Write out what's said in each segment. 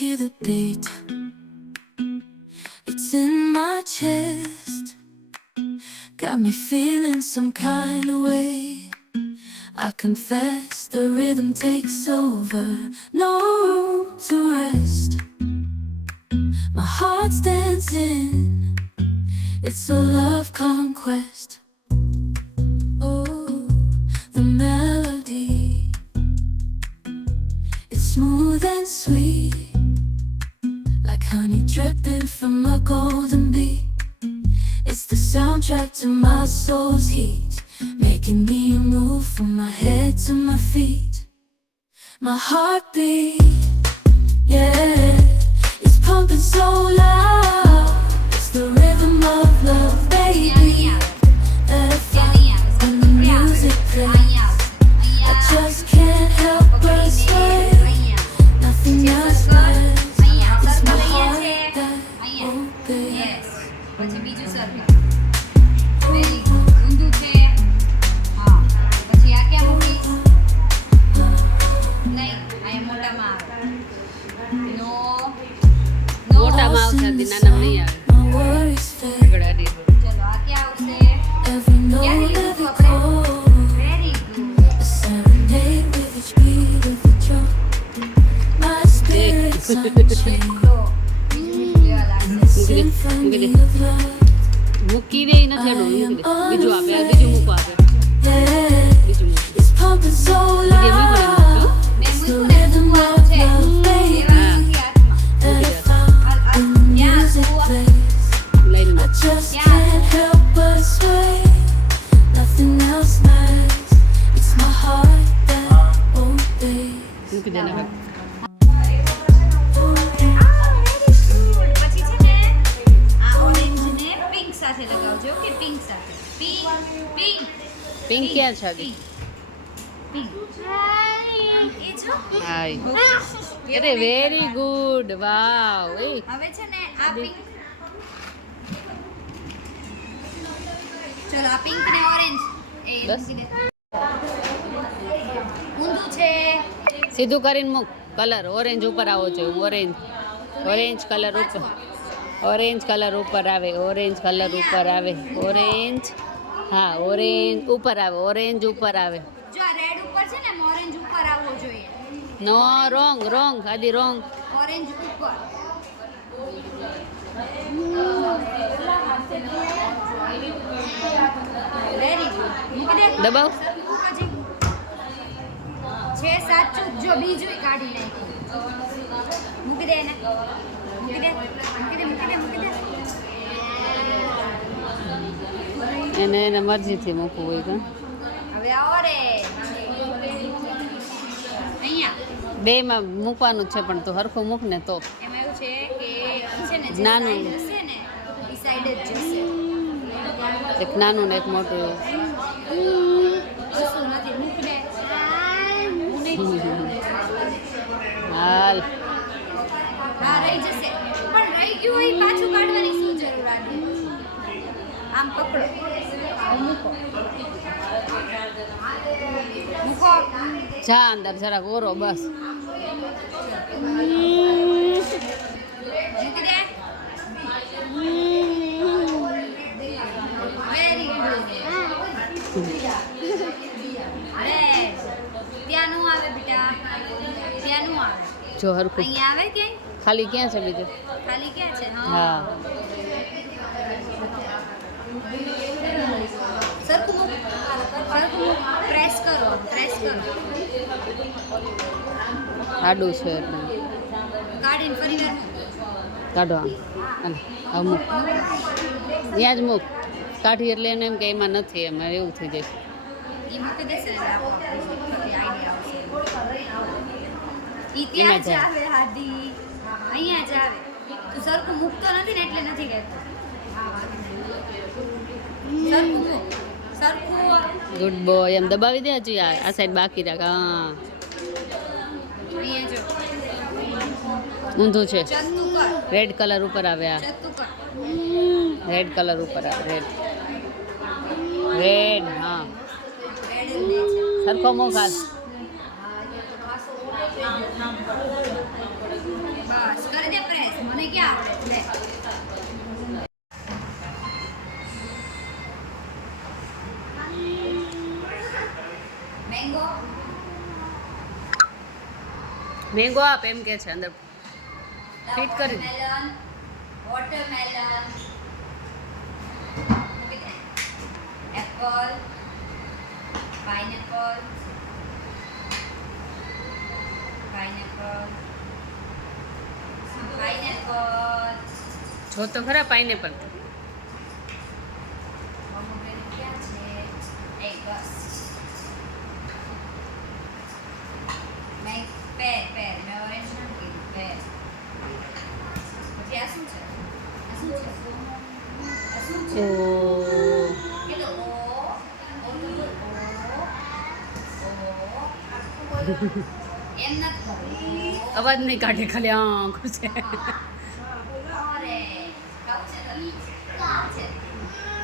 hear the beat. It's in my chest. Got me feeling some kind of way. I confess the rhythm takes over. No room to rest. My heart's dancing. It's a love conquest. Oh, the melody. It's smooth and sweet, like honey dripping from a golden bee. It's the soundtrack to my soul's heat, making me move from my head to my feet. My heartbeat, yeah, it's pumping so loud. It's the rhythm of love, baby. That I feel when the music plays. I just can't help but sway. Nothing else matters. It's my heart that obeys. પછી બીજું સરખા very good ઊંધું છે હા પછી આ ક્યાં મૂકીશ નહીં અહીંયા મોટામાં આવે નો નો મોટામાં આવશે નાના નહીં આવે My worries fade. આગળ આડી ચલો આ ક્યાં આવશે Every note, ક્યાં every લીધું આપણે chord, very good a serenade with each beat of the drum. My spirit's unchained. તો બીજું લેવા લાગશે Symphony of love. મૂકી દે નથી આડું મૂકી દે બીજું આપે આ બીજું મૂકવા આપે Yeah, બીજું મૂક it's pumping so loud. મેં It's the મૂકું ને rhythm મૂકવાનું of છે love, baby. લેવા નથી હાથમાં That I found when the music plays. લઈને I just can't help but sway. Nothing else matters. It's my heart that obeys. મૂકી દે ને હવે પછી છે ને આ ઓરેન્જ ને પિંક સાથે લગાવજો કે પિંક સાથે પિંક પિંક પિંક ક્યાં છે હજી? પિંક એ જો હાય અરે વેરી ગુડ વાવ એ હવે છે ને આ પિંક ચલો આ પિંક ને ઓરેન્જ એ બસ. મૂકી દે ઊંધું છે સીધું કરીને મૂક કલર ઓરેન્જ ઉપર આવો જોઈએ ઓરેન્જ ઓરેન્જ કલર ઉપર ઓરેન્જ કલર ઉપર આવે ઓરેન્જ કલર ઉપર આવે ઓરેન્જ હા ઓરેન્જ ઉપર આવે ઓરેન્જ ઉપર આવે જો આ રેડ ઉપર છે ને ઓરેન્જ ઉપર આવવો જોઈએ નો રોંગ રોંગ આદિ રોંગ ઓરેન્જ ઉપર વેરી ગુડ મૂકી દે દબાવ હજી છે સાચું જ, જો બીજું કાઢી નાખ્યું મૂકી દે એને મૂકી દે મૂકી દે મૂકી દે મૂકી દે એને એને મરજીથી મૂકવું હોય તો હવે આ ઓરેન્જ અહીંયા બેમાં મૂકવાનું જ છે પણ તું હરખું મૂક ને તો એમાં એવું છે કે ઈ છે ને જે નાનું. સાઈડ હશે ને એ સાઈડ જ જશે એક નાનું ને એક મોટું એવું કશું નથી મૂક દે હું નહીં હાલ હા રહી જશે પણ રહી ગયું હોય પાછું કાઢવાની શું જરૂર આવે આમ પકડો હવે મૂકો મૂકો જા અંદર જરાક ઓરો બસ મૂકી દે વેરી ગુડ અરે ત્યાં નું આવે બેટા ત્યાં નું આવે જો હરખું અહીંયા આવે ક્યાંય ખાલી ક્યાં છે બીજું ખાલી ક્યાં છે હા સરખું મૂક પ્રેસ કરો આડું છે એટલે કાઢીને ફરી વાર કાઢો આમ હાલ, હવે મૂક ત્યાં જ મૂક કાઢી એટલે એને એમ કે એમાં નથી એમાં એવું થઈ જશે ઈ મૂકી દેશે ને આઈડિયા આવશે ઈ એમાં ત્યાં જ જાય. આવે હાદી અહીંયા જ આવે તું સરખું મૂકતો નથી ને એટલે નથી કહેતો સરખું મૂક સરખું ગુડ બોય એમ દબાવી દે હજી આ સાઈડ બાકી રાખ હા અહીંયા જો ઊંધું છે ચત્તું કર રેડ કલર ઉપર આવે આ ચત્તું કર રેડ કલર ઉપર આવે રેડ રેડ હા રેડ જ દે છે સરખો મૂક હાલ બસ ક્યાં આવડે લે મેંગો મેંગો આપ એમ કે છે અંદર ફિટ કરી દે. વોટરમેલન એપલ પાઇનેપલ જો તો ખરા પાઇનેપલ. ક્યાં છે એક બસ મેં પેર મેં ઓરેન્જ નથી કીધું પેર પછી આ શું છે ઓ કેટલો એમ નથી કરવું. અવાજ નહીં કાઢે ખાલી આંખ છે. અરે ખાવું છે તો ખાવું છે.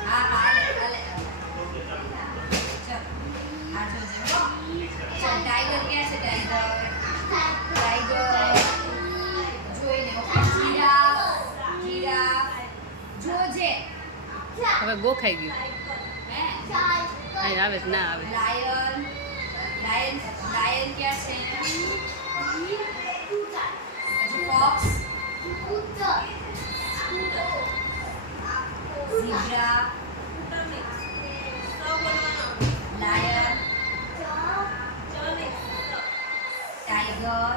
હા હાલે ચલ આ જોજે હો. ચલ ટાઈગર ક્યાં છે ટાઈગર જોઈને જીરાફ જોજે હવે ગો ખાઈ ગયું. હે અહીં આવે કે ના આવે. લાયન ક્યાં છે પછી fox zebra lion tiger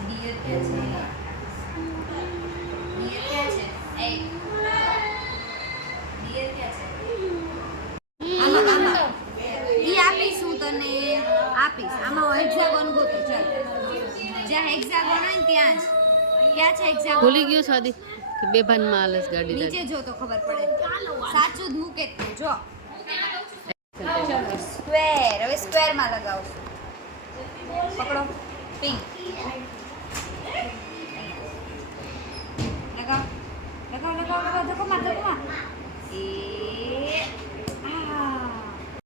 deer ક્યાં છે એક ડિયર ક્યાં છે ઈ આપીશ હું તને આપીશ આમાં હેક્સાગોન ગોતો ચાલ જ્યાં હેક્સાગોન હોય ને ત્યાં જ ક્યાં છે હેક્સાગોન ભૂલી ગયું સાદી કે બે ભાનમાં આલસ ગાડી નીચે જો તો ખબર પડે સાચું જ મૂકે તું જો સ્ક્વેર હવે સ્ક્વેર માં લગાવશું પકડો પિંક